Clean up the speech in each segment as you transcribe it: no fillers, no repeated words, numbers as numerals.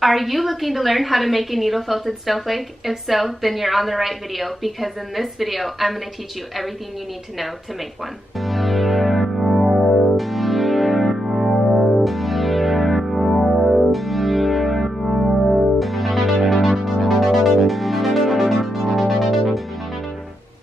Are you looking to learn how to make a needle felted snowflake? If so, then you're on the right video, because in this video I'm going to teach you everything you need to know to make one.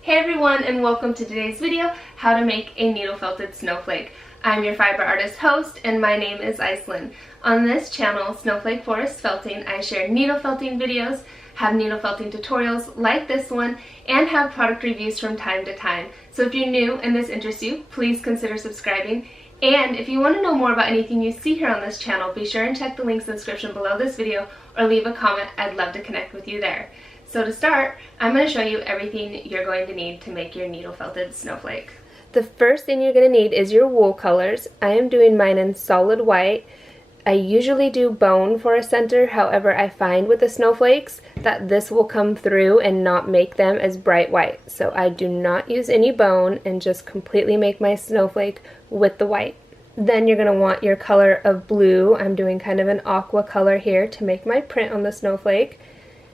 Hey everyone, and welcome to today's video, how to make a needle felted snowflake. I'm your fiber artist host, and my name is Iceland. On this channel, SnowflakeForest Felting, I share needle felting videos, have needle felting tutorials like this one, and have product reviews from time to time. So if you're new and this interests you, please consider subscribing. And if you want to know more about anything you see here on this channel, be sure and check the links in the description below this video or leave a comment. I'd love to connect with you there. So to start, I'm going to show you everything you're going to need to make your needle felted snowflake. The first thing you're going to need is your wool colors. I am doing mine in solid white. I usually do bone for a center, however I find with the snowflakes that this will come through and not make them as bright white. So I do not use any bone and just completely make my snowflake with the white. Then you're going to want your color of blue. I'm doing kind of an aqua color here to make my print on the snowflake.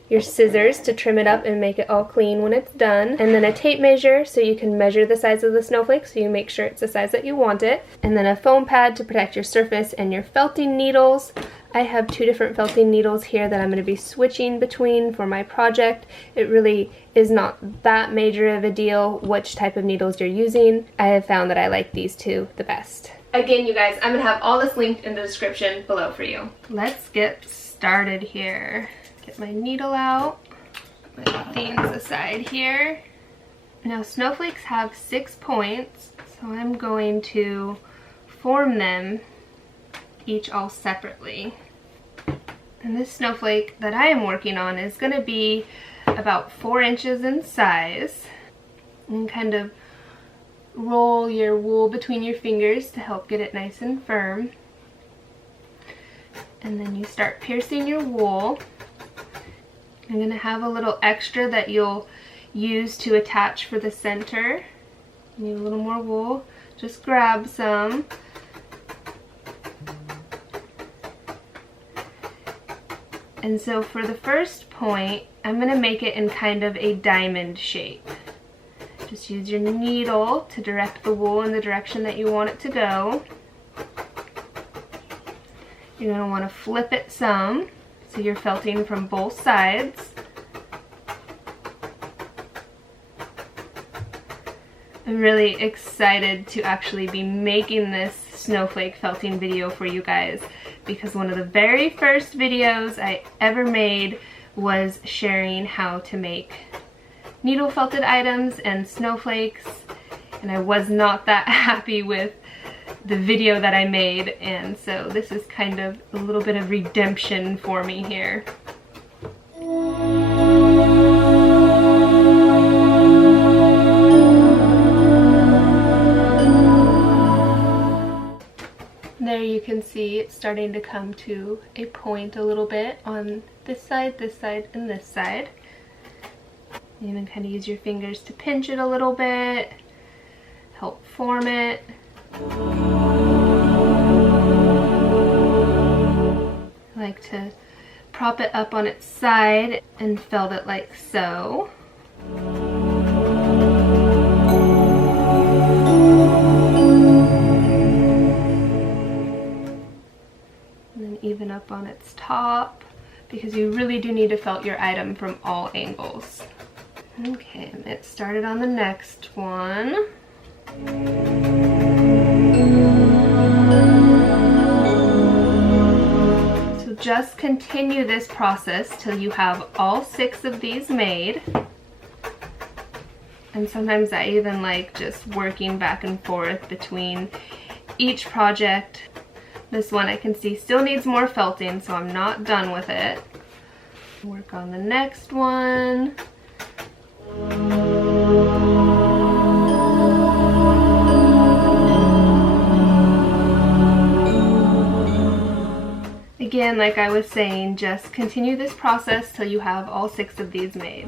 Your scissors to trim it up and make it all clean when it's done, and then a tape measure so you can measure the size of the snowflake so you make sure it's the size that you want it, and then a foam pad to protect your surface, and your felting needles. I have two different felting needles here that I'm going to be switching between for my project. It really is not that major of a deal which type of needles you're using. I have found that I like these two the best. Again, you guys, I'm going to have all this linked in the description below for you. Let's get started here. Get my needle out, put things aside here. Now snowflakes have 6 points, so I'm going to form them each all separately. And this snowflake that I am working on is going to be about 4 inches in size. And kind of roll your wool between your fingers to help get it nice and firm. And then you start piercing your wool. I'm going to have a little extra that you'll use to attach for the center. You need a little more wool. Just grab some. And so for the first point, I'm going to make it in kind of a diamond shape. Just use your needle to direct the wool in the direction that you want it to go. You're going to want to flip it some. So you're felting from both sides. I'm really excited to actually be making this snowflake felting video for you guys, because one of the very first videos I ever made was sharing how to make needle felted items and snowflakes, and I was not that happy with the video that I made, and so this is kind of a little bit of redemption for me here. There you can see it's starting to come to a point a little bit on this side, and this side. You can kind of use your fingers to pinch it a little bit, help form it. I like to prop it up on its side and felt it like so. And then even up on its top, because you really do need to felt your item from all angles. Okay, let's start it on the next one. So just continue this process till you have all 6 of these made. And sometimes I even like just working back and forth between each project. This one I can see still needs more felting, so I'm not done with it. Work on the next one. Again, like I was saying, just continue this process till you have all 6 of these made.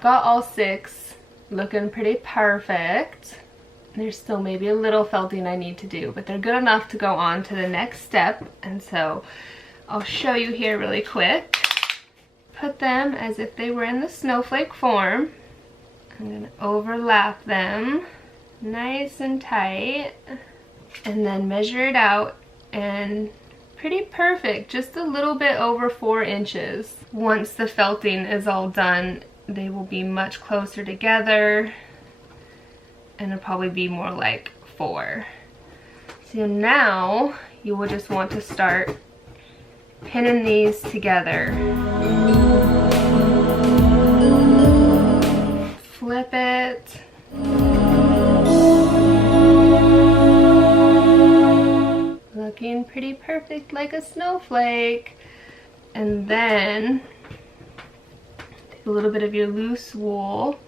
I've got all 6 looking pretty perfect. There's still maybe a little felting I need to do, but they're good enough to go on to the next step. And so I'll show you here really quick. Put them as if they were in the snowflake form. I'm going to overlap them nice and tight, and then measure it out, and pretty perfect, just a little bit over 4 inches. Once the felting is all done, they will be much closer together, and it'll probably be more like 4. So now you will just want to start pinning these together. Flip it. Looking pretty perfect like a snowflake. And then take a little bit of your loose wool,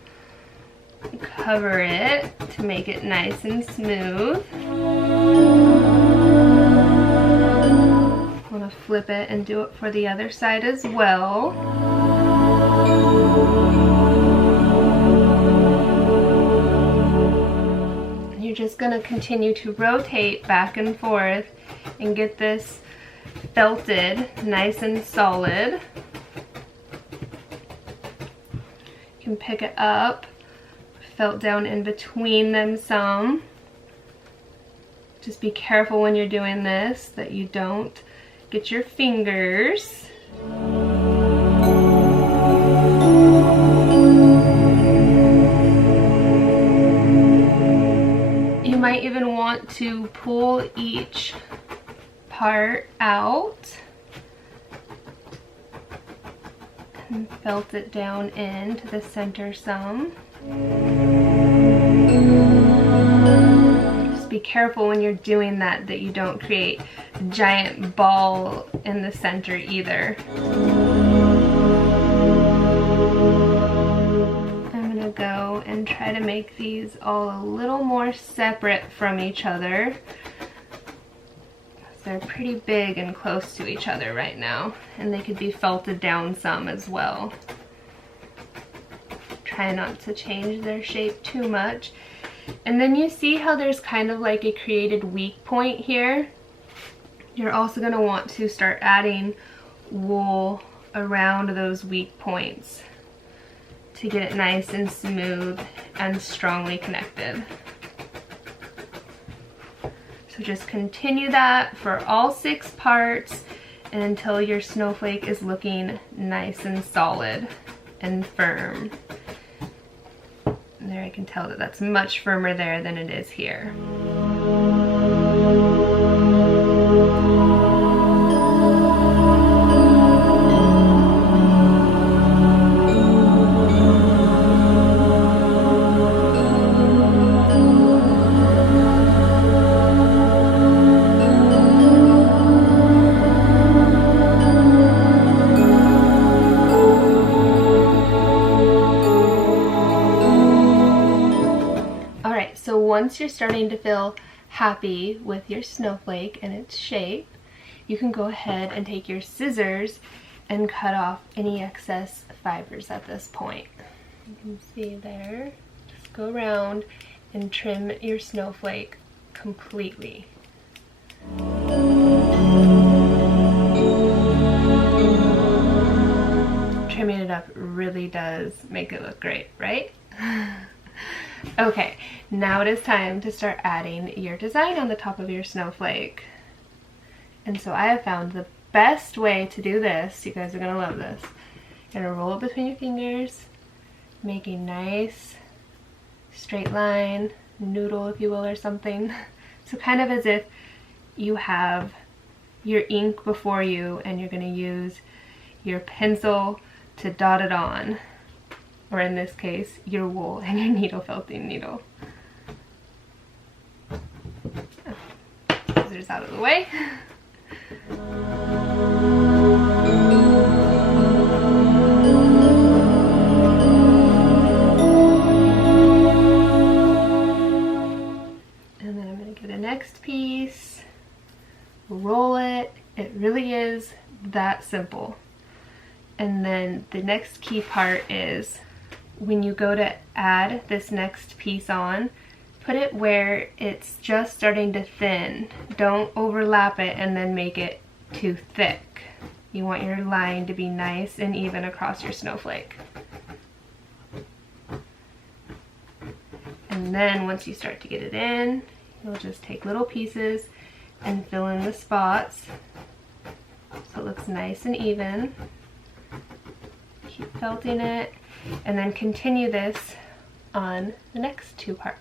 cover it to make it nice and smooth. Want to flip it and do it for the other side as well. You're just going to continue to rotate back and forth and get this felted nice and solid. You can pick it up, felt down in between them some. Just be careful when you're doing this that you don't get your fingers. You might even want to pull each part out and felt it down into the center some. Just be careful when you're doing that you don't create a giant ball in the center either. I'm gonna go and try to make these all a little more separate from each other. They're pretty big and close to each other right now, and they could be felted down some as well. Try not to change their shape too much. And then you see how there's kind of like a created weak point here? You're also going to want to start adding wool around those weak points to get it nice and smooth and strongly connected. So just continue that for all 6 parts until your snowflake is looking nice and solid and firm. And there I can tell that that's much firmer there than it is here. So once you're starting to feel happy with your snowflake and its shape, you can go ahead and take your scissors and cut off any excess fibers at this point. You can see there. Just go around and trim your snowflake completely. Trimming it up really does make it look great, right? Okay, now it is time to start adding your design on the top of your snowflake. And so I have found the best way to do this, you guys are going to love this. You're going to roll it between your fingers, make a nice straight line, noodle if you will, or something. So kind of as if you have your ink before you and you're going to use your pencil to dot it on. Or in this case, your wool and your needle felting needle. Scissors out of the way. And then I'm going to get a next piece, roll it. It really is that simple. And then the next key part is when you go to add this next piece on, put it where it's just starting to thin. Don't overlap it and then make it too thick. You want your line to be nice and even across your snowflake. And then once you start to get it in, you'll just take little pieces and fill in the spots so it looks nice and even. Keep felting it, and then continue this on the next two parts.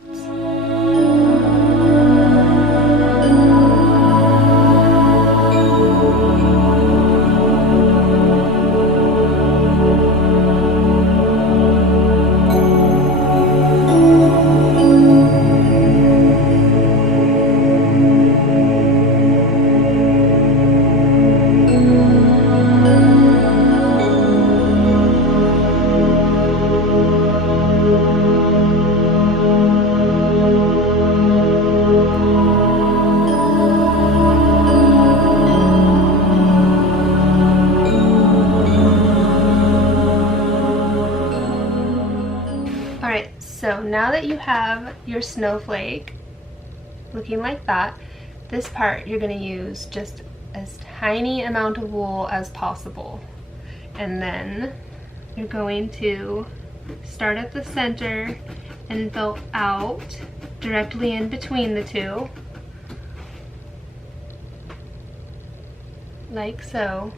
So now that you have your snowflake looking like that, this part you're going to use just as tiny amount of wool as possible. And then you're going to start at the center and fill out directly in between the two, like so,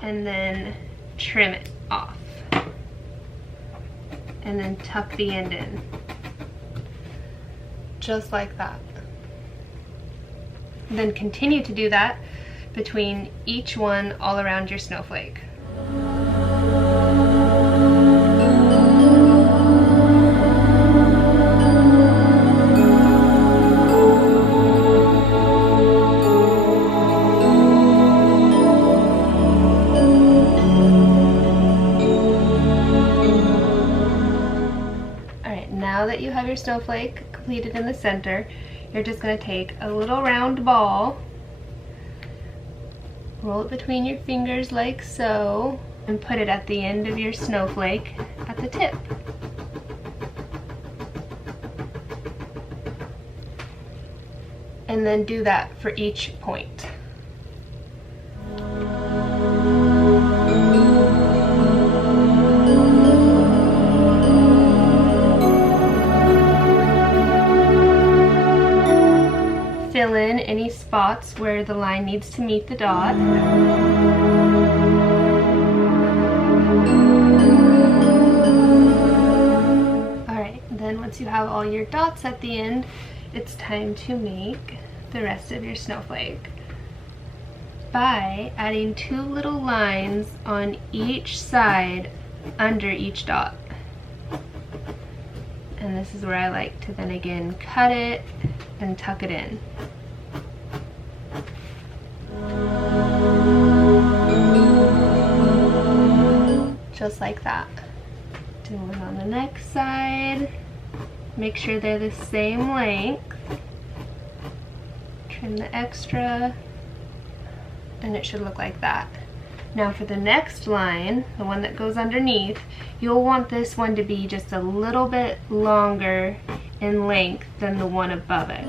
and then trim it off. And then tuck the end in, just like that. Then continue to do that between each one all around your snowflake. Now that you have your snowflake completed in the center, you're just going to take a little round ball, roll it between your fingers like so, and put it at the end of your snowflake at the tip. And then do that for each point. Fill in any spots where the line needs to meet the dot. Alright, then once you have all your dots at the end, it's time to make the rest of your snowflake by adding two little lines on each side under each dot. And this is where I like to then again cut it and tuck it in. Just like that. Do one on the next side. Make sure they're the same length. Trim the extra, and it should look like that. Now for the next line, the one that goes underneath, you'll want this one to be just a little bit longer in length than the one above it.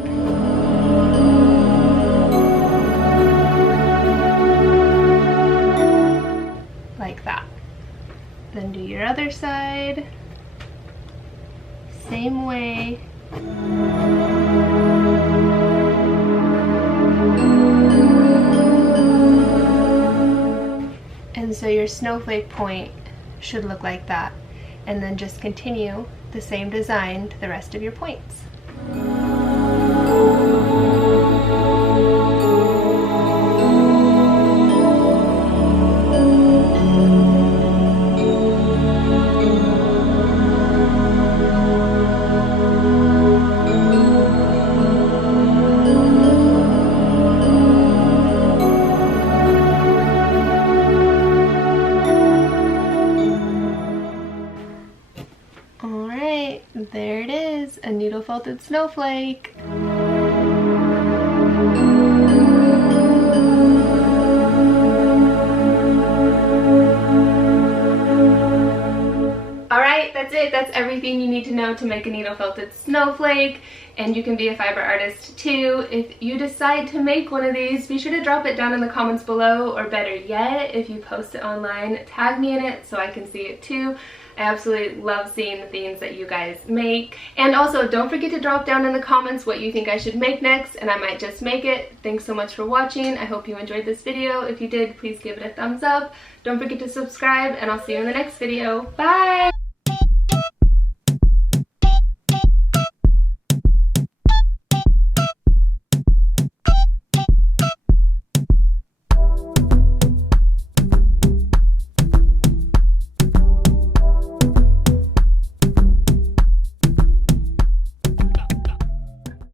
Like that. Then do your other side, same way. And so your snowflake point should look like that. And then just continue the same design to the rest of your points. Alright, there it is, a needle felted snowflake. Alright, that's it. That's everything you need to know to make a needle felted snowflake. And you can be a fiber artist too. If you decide to make one of these, be sure to drop it down in the comments below, or better yet, if you post it online, tag me in it so I can see it too. I absolutely love seeing the things that you guys make. And also, don't forget to drop down in the comments what you think I should make next, and I might just make it. Thanks so much for watching. I hope you enjoyed this video. If you did, please give it a thumbs up. Don't forget to subscribe, and I'll see you in the next video. Bye!